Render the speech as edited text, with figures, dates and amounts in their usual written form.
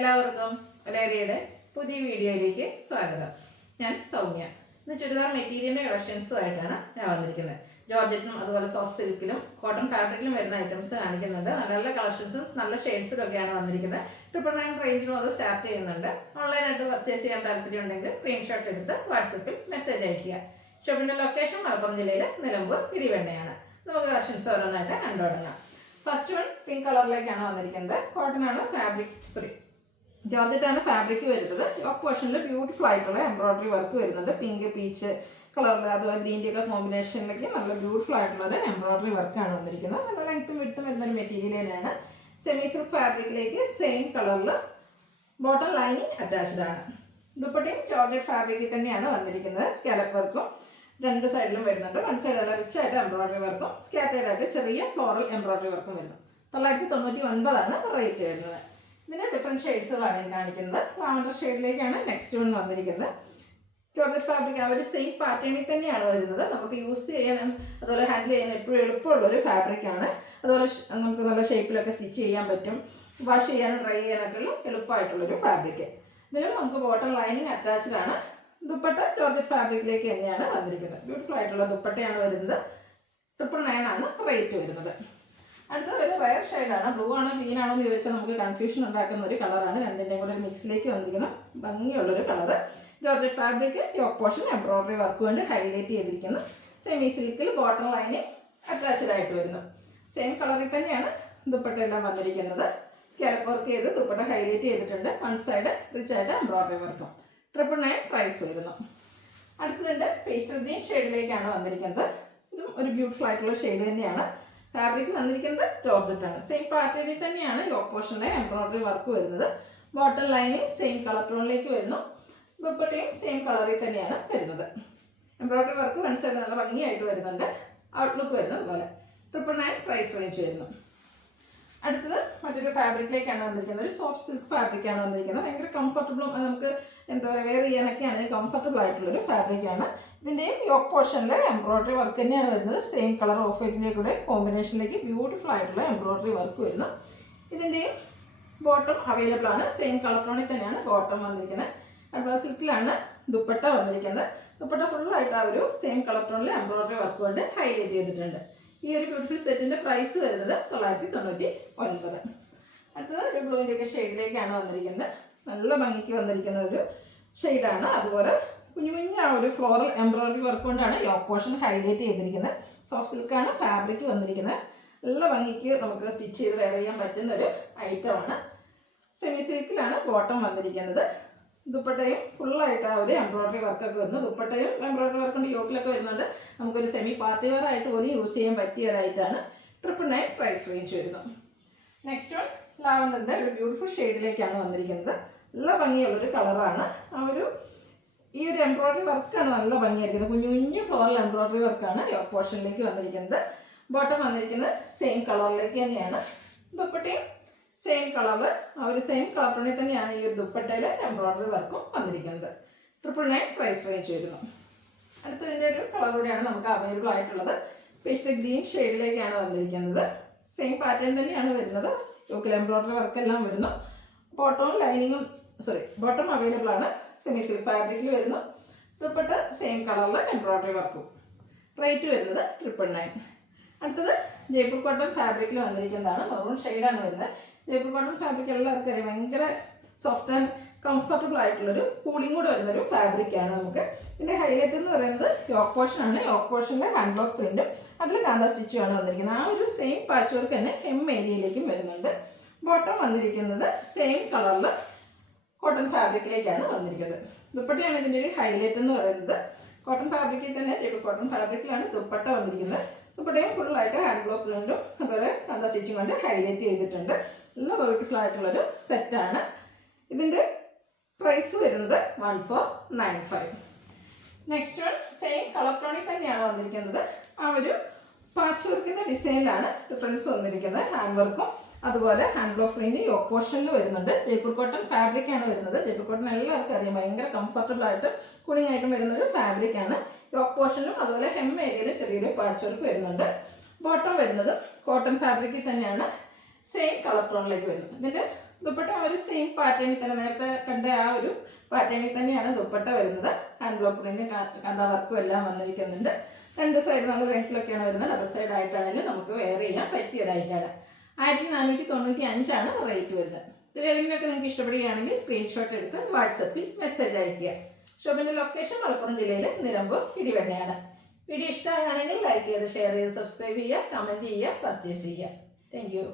എല്ലാവർക്കും വലേറിയയുടെ പുതിയ വീഡിയോയിലേക്ക് സ്വാഗതം. ഞാൻ സൗമ്യ. ഇന്ന് ചുരിദാർ മെറ്റീരിയലിൻ്റെ കളക്ഷൻസുമായിട്ടാണ് ഞാൻ വന്നിരിക്കുന്നത്. ജോർജറ്റിനും അതുപോലെ സോഫ്റ്റ് സിൽക്കിലും കോട്ടൺ ഫാബ്രിക്കിലും വരുന്ന ഐറ്റംസ് കാണിക്കുന്നുണ്ട്. നല്ല നല്ല കളക്ഷൻസും നല്ല ഷെയ്ഡ്സിലും ഒക്കെയാണ് വന്നിരിക്കുന്നത്. 999 റേഞ്ചിലും അത് സ്റ്റാർട്ട് ചെയ്യുന്നുണ്ട്. ഓൺലൈനായിട്ട് പർച്ചേസ് ചെയ്യാൻ താല്പര്യമുണ്ടെങ്കിൽ സ്ക്രീൻഷോട്ട് എടുത്ത് വാട്സപ്പിൽ മെസ്സേജ് അയയ്ക്കുക. ഷോപ്പിൻ്റെ ലൊക്കേഷൻ മലപ്പുറം ജില്ലയിലെ നിലമ്പൂർ ഇടിവണ്ണയാണ്. നമുക്ക് കളക്ഷൻസ് ഓരോന്നായിട്ട് കണ്ടു തുടങ്ങാം. ഫസ്റ്റ് വൺ പിങ്ക് കളറിലേക്കാണ് വന്നിരിക്കുന്നത്. കോട്ടൺ ആണ് ജോർജറ്റ് ആണ് ഫാബ്രിക് വരുന്നത്. യോക്ക് പോർഷനിൽ ബ്യൂട്ടിഫുൾ ആയിട്ടുള്ള എംബ്രോയിഡറി വർക്ക് വരുന്നുണ്ട്. പിങ്ക് പീച്ച് കളറിൽ അതുപോലെ ഗ്രീൻ്റെ ഒക്കെ കോമ്പിനേഷനിലേക്ക് നല്ല ബ്യൂട്ടിഫുൾ ആയിട്ടുള്ളൊരു എംബ്രോയിഡറി വർക്കാണ് വന്നിരിക്കുന്നത്. നല്ല ലെങ്ത്തും വിഡ്ത്തും വരുന്നൊരു മെറ്റീരിയൽ തന്നെയാണ്. സെമി സിൽക്ക് ഫാബ്രിക്കിലേക്ക് സെയിം കളറിൽ ബോട്ടം ലൈനിങ് അറ്റാച്ച്ഡ് ആണ്. ദുപ്പട്ടയും ജോർജറ്റ് ഫാബ്രിക്കിൽ തന്നെയാണ് വന്നിരിക്കുന്നത്. സ്കാലപ്പ് വർക്കും രണ്ട് സൈഡിലും വരുന്നുണ്ട്. വൺ സൈഡ് നല്ല റിച്ച് ആയിട്ട് എംബ്രോയിഡറി വർക്കും സ്കാറ്റേഡ് ആയിട്ട് ചെറിയ ഫ്ലോറൽ എംബ്രോയിഡറി വർക്കും വരുന്നു. 999 റേറ്റ് വരുന്നത്. ഇതിന് ഡിഫറെൻറ്റ് ഷെയ്ഡ്സുകളാണ് ഞാൻ കാണിക്കുന്നത്. ലാവൻഡർ ഷെയ്ഡിലേക്കാണ് നെക്സ്റ്റ് വൺ വന്നിരിക്കുന്നത്. ജോർജറ്റ് ഫാബ്രിക് ആ ഒരു സെയിം പാറ്റേണിൽ തന്നെയാണ് വരുന്നത്. നമുക്ക് യൂസ് ചെയ്യാനും അതുപോലെ ഹാൻഡിൽ ചെയ്യാൻ എപ്പോഴും എളുപ്പമുള്ളൊരു ഫാബ്രിക്കാണ്. അതുപോലെ നമുക്ക് നല്ല ഷേപ്പിലൊക്കെ സ്റ്റിച്ച് ചെയ്യാൻ പറ്റും. വാഷ് ചെയ്യാനും ഡ്രൈ ചെയ്യാനൊക്കെ എളുപ്പമായിട്ടുള്ളൊരു ഫാബ്രിക്. ഇതിലും നമുക്ക് ബോട്ടം ലൈനിങ് അറ്റാച്ച്ഡ് ആണ്. ദുപ്പട്ട ജോർജറ്റ് ഫാബ്രിക്കിലേക്ക് തന്നെയാണ് വന്നിരിക്കുന്നത്. ബ്യൂട്ടിഫുൾ ആയിട്ടുള്ള ദുപ്പട്ടയാണ് വരുന്നത്. 999 ആണ് റേറ്റ് വരുന്നത്. അടുത്തത് ഒരു റയർ ഷെയ്ഡാണ്. ബ്ലൂ ആണോ ഗ്രീൻ ആണോ എന്ന് ചോദിച്ചാൽ നമുക്ക് കൺഫ്യൂഷൻ ഉണ്ടാക്കുന്ന ഒരു കളറാണ്. രണ്ടിൻ്റെയും കൂടെ ഒരു മിക്സിലേക്ക് വന്നിരിക്കുന്ന ഭംഗിയുള്ളൊരു colour. Georgette fabric yoke portion embroidery work കൊണ്ട് ഹൈലൈറ്റ് ചെയ്തിരിക്കുന്നു. സെമി സിൽക്കിൽ ബോട്ടം ലൈനിങ് അറ്റാച്ച്ഡ് ആയിട്ട് വരുന്നു. സെയിം കളറിൽ തന്നെയാണ് ദുപ്പട്ടയെല്ലാം വന്നിരിക്കുന്നത്. സ്കാലപ്പ് വർക്ക് ചെയ്ത് ദുപ്പട്ട ഹൈലൈറ്റ് ചെയ്തിട്ടുണ്ട്. വൺ സൈഡ് റിച്ച് ആയിട്ട് എംബ്രോയിഡറി വർക്കും. 999 പ്രൈസ് വരുന്നു. അടുത്തതിൻ്റെ പേസ്റ്റൽ ഗ്രീൻ ഷെയ്ഡിലേക്കാണ് വന്നിരിക്കുന്നത്. ഇതും ഒരു ബ്യൂട്ടിഫുൾ ആയിട്ടുള്ള ഷെയ്ഡ് തന്നെയാണ്. ഫാബ്രിക് വന്നിരിക്കുന്നത് ജോർജറ്റ് ആണ്. സെയിം പാറ്റേണിൽ തന്നെയാണ് യോക്ക് പോർഷനിലെ എംബ്രോയിഡറി വർക്ക് വരുന്നത്. ബോട്ടം ലൈനിങ് സെയിം കളർ ടോണിലേക്ക് വരുന്നു. ദുപ്പട്ടയും സെയിം കളറിൽ തന്നെയാണ് വരുന്നത്. എംബ്രോയിഡറി വർക്ക് വൺ സൈഡ് നല്ല ഭംഗിയായിട്ട് വരുന്നുണ്ട്. ഔട്ട്ലുക്ക് വരുന്നത് പോലെ. 999 പ്രൈസ് റേഞ്ച് വരുന്നു. അടുത്തത് മറ്റൊരു ഫാബ്രിക്കിലേക്കാണ് വന്നിരിക്കുന്നത്. ഒരു സോഫ്റ്റ് സിൽക്ക് ഫാബ്രിക്കാണ് വന്നിരിക്കുന്നത്. ഭയങ്കര കംഫർട്ടബിളും നമുക്ക് എന്താ പറയുക വെയർ ചെയ്യാനൊക്കെ ആണെങ്കിൽ കംഫർട്ടബിൾ ആയിട്ടുള്ളൊരു ഫാബ്രിക്കാണ്. ഇതിൻ്റെയും യോക്ക് പോർഷനിൽ എംബ്രോയിഡറി വർക്ക് തന്നെയാണ് വരുന്നത്. സെയിം കളർ ഓഫ് വൈറ്റിലേക്കൂടെ കോമ്പിനേഷനിലേക്ക് ബ്യൂട്ടിഫുൾ ആയിട്ടുള്ള എംബ്രോയിഡറി വർക്ക് വരുന്നു. ഇതിൻ്റെയും ബോട്ടം അവൈലബിൾ ആണ്. സെയിം കളർ ടോണിൽ തന്നെയാണ് ബോട്ടം വന്നിരിക്കുന്നത്. അതുപോലെ സിൽക്കിലാണ് ദുപ്പട്ട വന്നിരിക്കുന്നത്. ദുപ്പട്ട ഫുള്ളായിട്ട് ആ ഒരു സെയിം കളർ ടോണിൽ എംബ്രോയിഡറി വർക്ക് കൊണ്ട് ഹൈലൈറ്റ് ചെയ്തിട്ടുണ്ട്. ഈ ഒരു ബ്യൂട്ടിഫുൾ സെറ്റിൻ്റെ പ്രൈസ് വരുന്നത് 999. അടുത്തത് ഒരു ബ്ലൂവിൻ്റെയൊക്കെ ഷെയ്ഡിലേക്കാണ് വന്നിരിക്കുന്നത്. നല്ല ഭംഗിക്ക് വന്നിരിക്കുന്ന ഒരു ഷെയ്ഡാണ്. അതുപോലെ കുഞ്ഞു കുഞ്ഞു ആ ഒരു ഫ്ലോറൽ എംബ്രോയിഡറി വർക്ക് കൊണ്ടാണ് യോക്ക് പോർഷൻ ഹൈലൈറ്റ് ചെയ്തിരിക്കുന്നത്. സോഫ്റ്റ് സിൽക്കാണ് ഫാബ്രിക് വന്നിരിക്കുന്നത്. നല്ല ഭംഗിക്ക് നമുക്ക് സ്റ്റിച്ച് ചെയ്ത് വെയർ ചെയ്യാൻ പറ്റുന്ന ഒരു ഐറ്റമാണ്. സെമി സിൽക്കിലാണ് ബോട്ടം വന്നിരിക്കുന്നത്. ദുപ്പട്ടയും ഫുള്ളായിട്ട് ആ ഒരു എംബ്രോയിഡറി വർക്കൊക്കെ വരുന്നു. ദുപ്പട്ടയും എംബ്രോയിഡറി വർക്ക് കൊണ്ട് യോക്കിലൊക്കെ വരുന്നുണ്ട്. നമുക്കൊരു സെമി പാർട്ടി വെയർ ആയിട്ട് പോലും യൂസ് ചെയ്യാൻ പറ്റിയതായിട്ടാണ് 999 പ്രൈസ് റേഞ്ച് വരുന്നു. നെക്സ്റ്റ് വൺ ലാവൻഡറിൻ്റെ ഒരു ബ്യൂട്ടിഫുൾ ഷെയ്ഡിലേക്കാണ് വന്നിരിക്കുന്നത്. നല്ല ഭംഗിയുള്ളൊരു കളറാണ്. ഈ ഒരു എംബ്രോയിഡറി വർക്കാണ് നല്ല ഭംഗിയായിരിക്കുന്നത്. കുഞ്ഞു കുഞ്ഞു ഫ്ലോറൽ എംബ്രോയിഡറി വർക്കാണ് യോക്ക് പോർഷനിലേക്ക് വന്നിരിക്കുന്നത്. ബോട്ടം വന്നിരിക്കുന്നത് സെയിം കളറിലേക്ക് തന്നെയാണ്. ദുപ്പട്ടയും സെയിം കളറ് ആ ഒരു സെയിം കളർ ടോണിൽ തന്നെയാണ് ഈ ഒരു ദുപ്പട്ടയിൽ എംബ്രോയിഡറി വർക്കും വന്നിരിക്കുന്നത്. 999 പ്രൈസ് റേഞ്ച് വരുന്നു. അടുത്തതിൻ്റെ ഒരു കളർ കൂടിയാണ് നമുക്ക് അവൈലബിൾ ആയിട്ടുള്ളത്. പേസ്റ്റൽ ഗ്രീൻ ഷെയ്ഡിലേക്കാണ് വന്നിരിക്കുന്നത്. സെയിം പാറ്റേൺ തന്നെയാണ് വരുന്നത്. യോക്കിൽ എംബ്രോയിഡറി വർക്കെല്ലാം വരുന്നു. ബോട്ടം അവൈലബിൾ ആണ്. സെമി സിൽക്ക് ഫാബ്രിക്കിൽ വരുന്നു. ദുപ്പട്ട സെയിം കളറിൽ എംബ്രോയിഡറി വർക്കും. റേറ്റ് വരുന്നത് 999. അടുത്തത് ജയ്പൂർ കോട്ടൺ ഫാബ്രിക്കിൽ വന്നിരിക്കുന്നതാണ്. മെറൂൺ ഷെയ്ഡാണ് വരുന്നത്. ജയ്പൂർ കോട്ടൺ ഫാബ്രിക് എല്ലാവർക്കും അറിയാം ഭയങ്കര സോഫ്റ്റ് ആൻഡ് കംഫർട്ടബിൾ ആയിട്ടുള്ളൊരു കൂളിംഗ് കൂടെ വരുന്നൊരു ഫാബ്രിക്കാണ്. നമുക്ക് ഇതിൻ്റെ ഹൈലൈറ്റ് എന്ന് പറയുന്നത് യോക്ക് പോർഷനാണ്. യോക്ക് പോർഷനിലെ ഹാൻഡ് ബ്ലോക്ക് പ്രിൻറ്റും അതിൽ കാന്ത സ്റ്റിച്ചുമാണ് വന്നിരിക്കുന്നത്. ആ ഒരു സെയിം പാച്ച് വർക്ക് തന്നെ ഹെം ഏരിയയിലേക്കും വരുന്നുണ്ട്. ബോട്ടം വന്നിരിക്കുന്നത് സെയിം കളറിൽ കോട്ടൺ ഫാബ്രിക്കിലേക്കാണ് വന്നിരിക്കുന്നത്. ദുപ്പട്ടയാണ് ഇതിൻ്റെ ഒരു ഹൈലൈറ്റ് എന്ന് പറയുന്നത്. കോട്ടൺ ഫാബ്രിക്കിൽ തന്നെ ജയ്പൂർ കോട്ടൺ ഫാബ്രിക്കിലാണ് ദുപ്പട്ട വന്നിരിക്കുന്നത്. ദുപ്പട്ടയും ഫുള്ളായിട്ട് ഹാൻഡ് ബ്ലോക്ക് പ്രിൻറ്റും അതുപോലെ കാന്ത സ്റ്റിച്ചും കൊണ്ട് ഹൈലൈറ്റ് ചെയ്തിട്ടുണ്ട്. നല്ല ബ്യൂട്ടിഫുൾ ആയിട്ടുള്ളൊരു സെറ്റാണ്. ഇതിൻ്റെ പ്രൈസ് വരുന്നത് 1495. നെക്സ്റ്റ് വൺ സെയിം കളർ ടോണിൽ തന്നെയാണ് വന്നിരിക്കുന്നത്. ആ ഒരു പാച്ച് വർക്കിൻ്റെ ഡിസൈനിലാണ് ഡിഫറൻസ് വന്നിരിക്കുന്നത്. ഹാൻഡ് വർക്കും അതുപോലെ ഹാൻഡ് ബ്ലോക്ക് പ്രിന്റ് യോക്ക് പോർഷനിൽ വരുന്നുണ്ട്. ജയ്പൂർ കോട്ടൺ ഫാബ്രിക്കാണ് വരുന്നത്. ജയ്പൂർ കോട്ടൺ എല്ലാവർക്കും അറിയാം ഭയങ്കര കംഫർട്ടബിൾ ആയിട്ട് കൂളിംഗ് ആയിട്ടും വരുന്നൊരു ഫാബ്രിക്കാണ്. യോക്ക് പോർഷനിലും അതുപോലെ ഹെം ഏരിയയിലും ചെറിയൊരു പാച്ച് വർക്ക് വരുന്നുണ്ട്. ബോട്ടം വരുന്നത് കോട്ടൺ ഫാബ്രിക്കിൽ തന്നെയാണ്. സെയിം കളർ ടോണിലേക്ക് വരുന്നത്. ഇതിൻ്റെ ദുപ്പട്ട ഒരു സെയിം പാറ്റേണിൽ തന്നെ നേരത്തെ കണ്ട ആ ഒരു പാറ്റേണിൽ തന്നെയാണ് ദുപ്പട്ട വരുന്നത്. ഹാൻഡ് ബ്ലോക്ക് പ്രിന്റും കാന്താ വർക്കും എല്ലാം വന്നിരിക്കുന്നുണ്ട്. രണ്ട് സൈഡ് നല്ല റേറ്റിലൊക്കെയാണ് വരുന്നത്. ഡബിൾ സൈഡ് ആയിട്ടാണെങ്കിലും നമുക്ക് വെയർ ചെയ്യാൻ പറ്റിയതായിട്ടാണ്. 1495 റേറ്റ് വരുന്നത്. ഇതിലേതെങ്കിലുമൊക്കെ നിങ്ങൾക്ക് ഇഷ്ടപ്പെടുകയാണെങ്കിൽ സ്ക്രീൻഷോട്ട് എടുത്ത് വാട്സപ്പിൽ മെസ്സേജ് അയയ്ക്കുക. ഷോപ്പിൻ്റെ ലൊക്കേഷൻ മലപ്പുറം ജില്ലയിൽ നിലമ്പൂർ ഇടിവണ്ണയാണ്. വീഡിയോ ഇഷ്ടമാണെങ്കിൽ ലൈക്ക് ചെയ്ത് ഷെയർ ചെയ്ത് സബ്സ്ക്രൈബ് ചെയ്യുക, കമൻറ്റ് ചെയ്യുക, പർച്ചേസ് ചെയ്യുക. Thank you.